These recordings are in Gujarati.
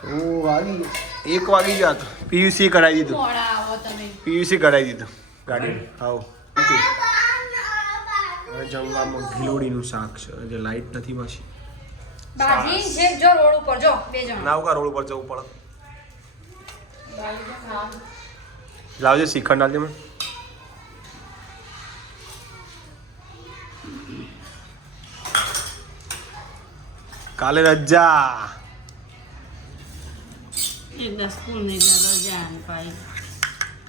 તો વાગી 1 વાગી ગયા તો પીયુસી કરાવી દીધું. પીયુસી કરાવી દીધું ગાડી. આવો જમવામાં ગિલોડીનું શાક છે. જે લાઈટ નથી પાછી ભાજી છે જો રોડ ઉપર જો બે જણ નાવકા રોડ ઉપર જવું પડે. લાવજે શ્રીખંડ આલજે મને. કાલે રજા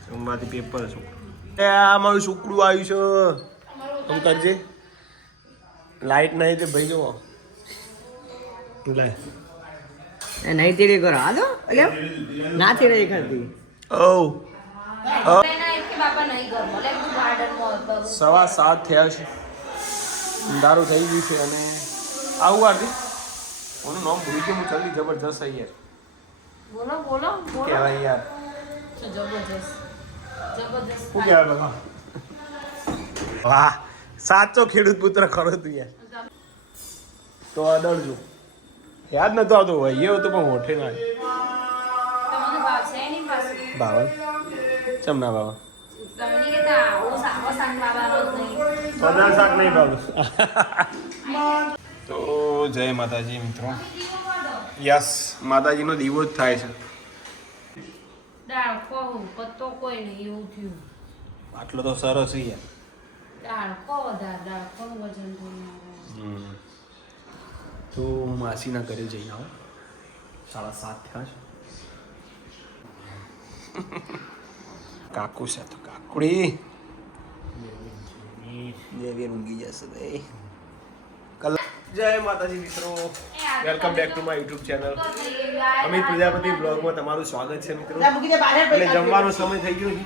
સોમવારથી પેપર છે. આ મારું છોકરું આવ્યું છે. આમ કરજે. લાઈટ નહીં તે ભાઈ જો તું લાય એ નહીં તેડી કરો હાલો એટલે ના તેડી કરતી. ઓ બાપા નહીં ઘર બોલે તું ગાર્ડન માં 7:15 થયા છે. અંધારું થઈ ગયું છે અને આવું આરતી ઓનું નામ ભૂલી ગયો હું. જલ્દી જબરજસ્ત છે યાર. બોલો બોલો શું કહેવાય યાર? જબરજસ્ત શું કહેવાય બાબા? વાહ સાચો ખેડૂત પુત્ર ખરો તું યાર. તો અડળજો યાદ નતો આવતો હોય એ હતું પણ હોઠે ના તમને ભાવ છે નહીં પાછું બાવા ચમ ના બાવા તમે નહીં કહેતા ઓ શાક બાબાનો જ નહીં પદાર શાક નહીં બાબુ. તો જય માતાજી મિત્રો. યસ માતાજીનો દીવો જ થાય છે. દાળ કહું પત્તો કોઈ નહીં એવું થયું. આટલો તો સરસ છે યાર. દાળ કહો વધારે દાળ કહું વજન થયું. તો હું માસીના ઘરે જઈને આવું. 7:30 થયા છે. કાકુ છે તો કાકુડી દેવી ઊંઘી જશે ભાઈ. જય માતાજી મિત્રો. Welcome back to my YouTube channel Amit Prajapati બ્લોગમાં તમારું સ્વાગત છે મિત્રો. અને જમવાનો સમય થઈ ગયો છે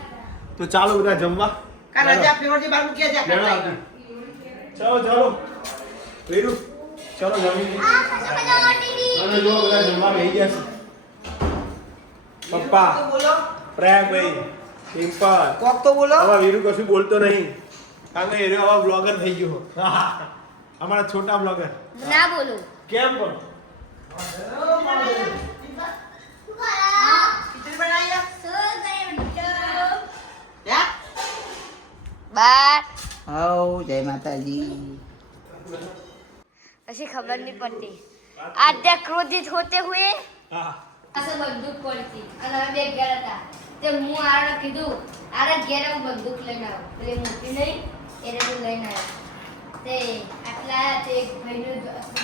તો ચાલો બધા જમવા. ચાલો ચાલો વેરુ ચાલો જમી. અને જો બધા જમવા બેસી ગયા છે. પપ્પા પ્રયાગભાઈ પિમ્પલ કોક તો બોલો. હવે વીરુ કશું બોલતો નહીં કારણ કે એ હવે બ્લોગર થઈ ગયો. અમારા છોટા બ્લોગર. ના બોલો કેમ પણ બાર હાઉ જય માતાજી. ऐसी खबर नहीं पड़ती आद्या क्रोधित होते हुए ऐसे बंदूक पड़ती અને અમે બે ગયા હતા તે હું આને કીધું આરે ઘેરે હું બંદૂક લઈને આવું તો એ મોટી નહીં એને હું લઈને આવ્યો તે આટલા તે એક ભાઈનો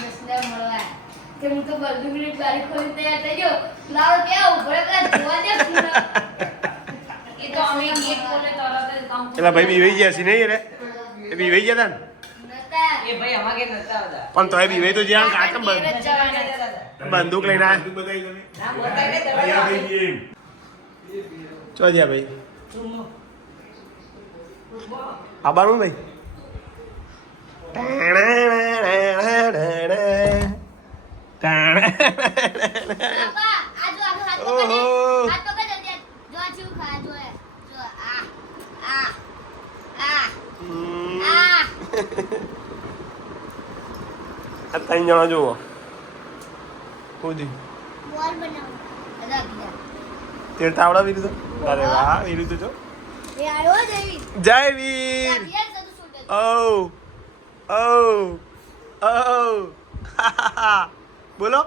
મસલા મળવા તે હું તો બંદૂકની બારી ખોલી તૈયાર થઈ ગયો લાવ કે ઉભરે પેલા જોવા દે એ તો અમે ગેટ ખોલે તરત જ કામ પેલા ભાઈ બીવાઈ ગયા છે નહીં રે એ બીવાઈ ગયા હતા ને એ ભાઈ અમાગે નતા આવતા પણ તોય બીવાઈ તો જ્યાં કાચમ બંદૂક લઈને આ ના બોલતા ને દરવાજા ચો જ્યા ભાઈ આબાનું ભાઈ બાબા આજો આજો હાથ ઓહો. પકડ જો આ ચૂ ખા જો આ આ આ આ 3 જણા જુઓ કુદી બોલ બનાવો અદા બીજા તેર તાવડા વીરુ તો અરે વાહ વીરુ તો જો એ આયો દેવી જય વીર યાર સદુ છોટે ઓ બોલો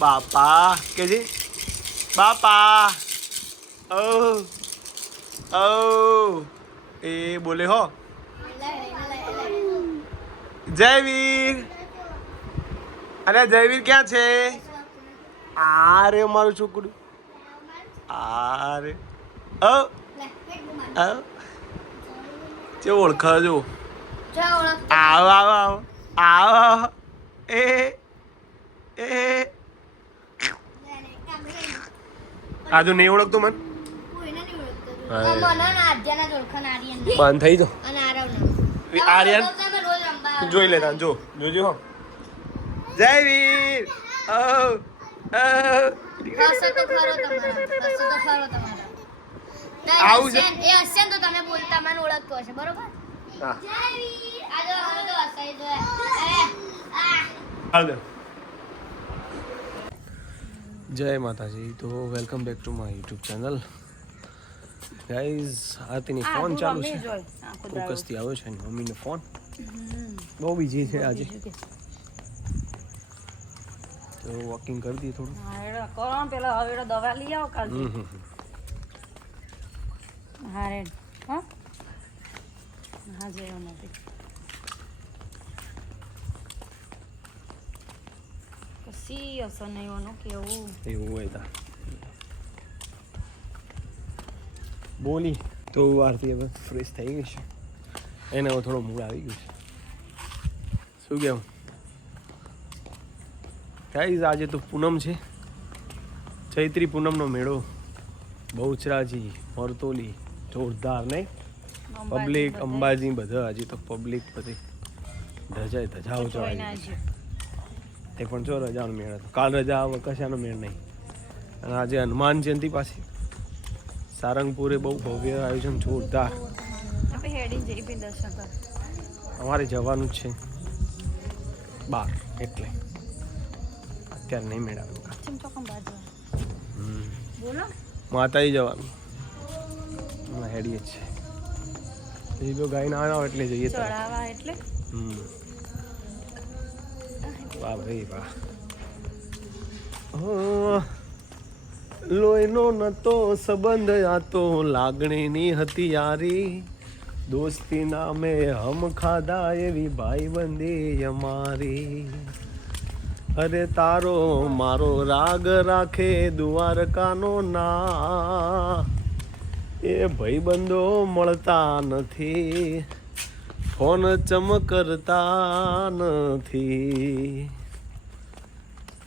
બાપા કેજી બાપા ઓ એ બોલે હો જયવીર અરે જયવીર ક્યાં છે આરે મારું છોકરું આરે ઓ જે ઓળખા જો આવો આવો આવો આવો એ આજુ નહીં ઓળખતો મને બંધ થઈ જો આર્યન જોઈ લેતા જો જોજો હો જય વીર આવું છે એ હશે તો તમે બોલતા મને ઓળખતો હશે બરોબર હા જય વીર આજો હવે તો હસાઈ દો હાલ દે જય માતાજી. તો welcome back to my YouTube channel guys. આરતીની ફોન ચાલુ છે, ફોકસથી આવ્યો છે મમ્મીનો ફોન. બહુ બીજી છે આજે, તો વોકિંગ કરી દઈએ થોડું. પેલા હવે દવા લઈ આવો કાલ. હા રે હા હા જેવો નથી કશી અસર નહીં હોનું કેવું એવું હોય તા બોલી. તો આરતી હવે ફ્રેશ થઈ ગઈ છે, એને હવે થોડો મૂડ આવી ગયું છે. શું કહેવું ગાઈઝ, આજે તો પૂનમ છે, ચૈત્રી પૂનમનો મેળો બહુચરાજી મરતોલી જોરદાર નહીં? પબ્લિક અંબાજી બધા હજી તો પબ્લિક બધી ધજાઓ ચડાવી છે. એ પણ જો રજાનો મેળ હતો, કાલ રજા આવે કશાનો મેળ નહીં. અને આજે હનુમાન જયંતિ પાછી સારંગપુરે બહુ ભવ્ય આયોજન જોરદાર. અમારે જવાનું જ છે બાર, એટલે અત્યારે નહીં મેળાવે. માતાજી જવાનું હેડીએ જ છે, એ તો ગાય ના આવે એટલે જઈએ એટલે વાહ ભાઈ વાહ. લોહીનો નતો સંબંધ, આ તો લાગણીની હતી યારી. દોસ્તી નામે હમ ખાધા એવી ભાઈબંધી અમારી. અરે તારો મારો રાગ રાખે દ્વારકાનો ના, એ ભાઈબંધો મળતા નથી, ફોન ચમકરતા નથી,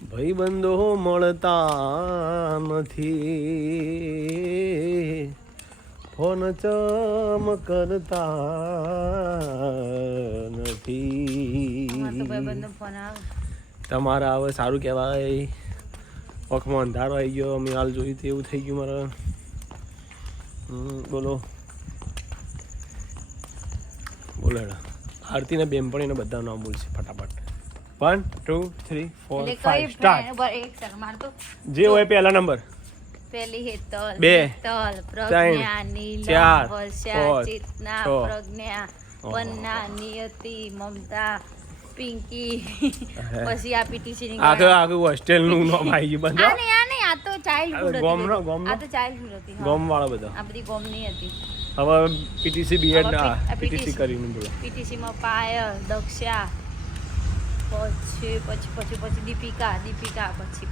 ભાઈબંધો મળતા નથી, ફોન ચમકરતા નથી. તમારા હવે સારું કહેવાય, પખમાં અંધારો આવી ગયો, અમે હાલ જોયું તો એવું થઈ ગયું મારે. બોલો બોલો. આરતીને બેનપણીને બધા નામ બોલશે ફટાફટ. 1 2 3 4 5 સ્ટાર્ટ. જે હોય પહેલા નંબર. પેલી હેતલ, બે, હેતલ, ત્રણ, પ્રજ્ઞા, નીલમ, ચાર, વર્ષા, પાંચ, ચેતના, છ. પ્રજ્ઞા, પન્ના, નિયતિ, મમતા, પિંકી, પછી આ પીટીસી ની આખું હોસ્ટેલ નું નામ આવી ગયું બધા. આ નહીં આ તો ચાઇલ્ડહુડ હતી. ગોમનો આ તો ચાઇલ્ડહુડ હતી. હા. ગોમ વાળા બધા. આ બધી ગોમની હતી. હવે પીટીસી બીએડ હવે ના PTC પીટીસી કરીને બોલો. પીટીસી માં પાયલ, દક્ષા, પછી દીપિકા, પછી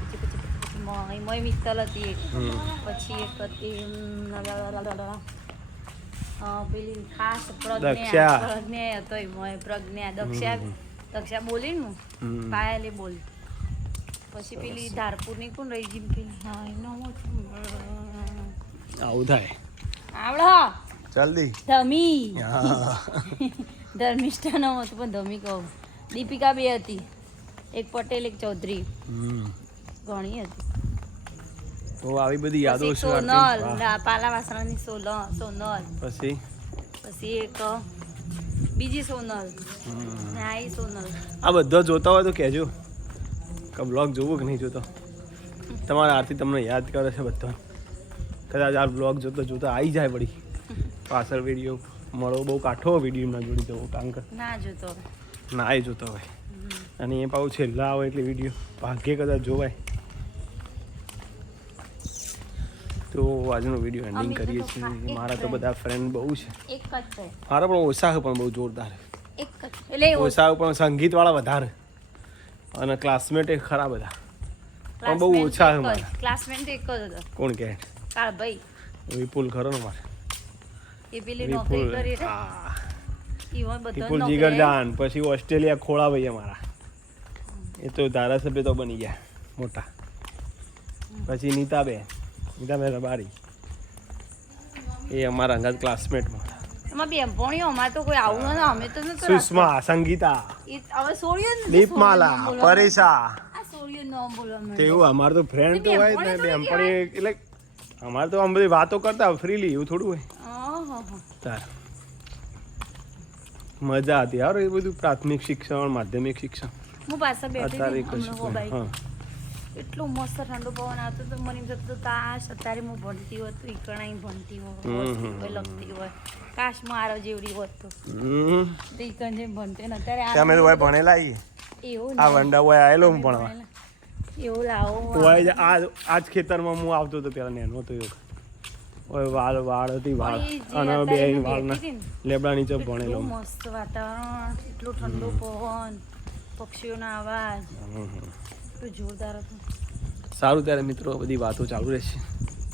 મય મિત્તલ હતી એક. પછી એક હતી પેલી ખાસ દક્ષા. પ્રજ્ઞા હતો મય પ્રજ્ઞા. દક્ષા બોલી ને પાયલે બોલી. પછી પેલી ધારપુરની કોણ રહી ગઈ પેલી? હા એનો આવું થાય આવડો જલ્દી. ધમી ધર્મિષ્ઠા નામ હતું પણ ધમી કહું. દીપિકા બે હતી, એક પટેલ એક ચૌધરી, ઘણી હતી. તો આવી બધી યાદો પછી છે. સોનલ, પાલાવાસણાની સોનલ, પછી એક બીજી સોનલ, ને આ સોનલ. આ બધા જોતા હોય તો કહેજો કે બ્લોગ જોવો કે નહીં જોતો. તમારા આરતી તમને યાદ કરે છે બધા. કદાચ આ બ્લોગ જોતા જોતા આવી જાય વળી પાછળ વિડીયો મળો. બહુ કાઠો વિડીયો ના જોડી જવો, કારણ કે ના જોતો ના એ જોતો હોય. અને એ પાછું છેલ્લા આવે એટલે વિડીયો ભાગ્યે કદાચ જોવાય. તો આજનો વિડીયો એન્ડિંગ કરીએ છીએ. મારા તો બધા ફ્રેન્ડ બહુ છે, એક જ છે, મારા પણ ઓછા પણ બહુ જોરદાર. એક જ એટલે ઓછા પણ સંગીતવાળા વધારે, અને ક્લાસમેટ એ ખરા બધા, પણ બહુ ઓછા છે મારા. ક્લાસમેટ એક જ હતો. કોણ કે? કાળભાઈ. વિપુલ ખરો ને મારે. એ પેલી નોકરી વિપુલ, કરી રે. હા ઈવન બધા વિપુલ નોકરી. જીગરજાન. પછી ઓસ્ટ્રેલિયા ખોળા ભાઈ અમારા, એ તો ધારાસભ્ય તો બની ગયા મોટા. પછી નીતાબેન રબારી, એ અમારા અંગાત ક્લાસમેટમાં. એમાં બેનપણીઓ અમારે તો કોઈ આવું ન, અમે તો નતો. સુષ્મા, સંગીતા, હવે સોળિયો ને દીપમાલા, પરેશા. આ સોળિયો નામ બોલવા માંડ્યો. તેવું અમારે તો ફ્રેન્ડ તો હોય જ ને, બેનપણી એટલે અમારે તો આમ બધી વાતો કરતા ફ્રીલી, એવું થોડું હોય. તાર મજા હતી યાર એ બધું. પ્રાથમિક શિક્ષણ, માધ્યમિક શિક્ષણ હું પાછા બેઠી અત્યારે હતી, કશું હમણાં હા. એટલું મસ્ત ઠંડો પવન આવતો તો મને એમ થતું હતું કાશ અત્યારે હું ભણતી હોત તો ઈકણાઈ ભણતી હોય લખતી હોય કાશ મારો જેવડી હોત તો ઈકણ જેમ ભણતે ને અત્યારે તમે તો ભાઈ ભણેલા એવું આ વંડા હોય આવેલો હું ભણવા એવું લાવો હોય આજ ખેતરમાં હું આવતો હતો પેલા નેનો હતો ઓય વાળ હતી વાળ અને બે વાળ ના લેબડા નીચે ભણેલો મસ્ત વાતાવરણ એટલું ઠંડુ પવન પક્ષીઓના અવાજ એટલું જોરદાર હતું સારું ત્યારે મિત્રો બધી વાતો ચાલુ રહેશે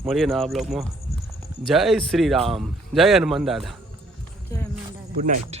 મળીએ નવા બ્લોગમાં જય શ્રી રામ જય હનુમાન દાદા જય હનુમાન દાદા ગુડ નાઇટ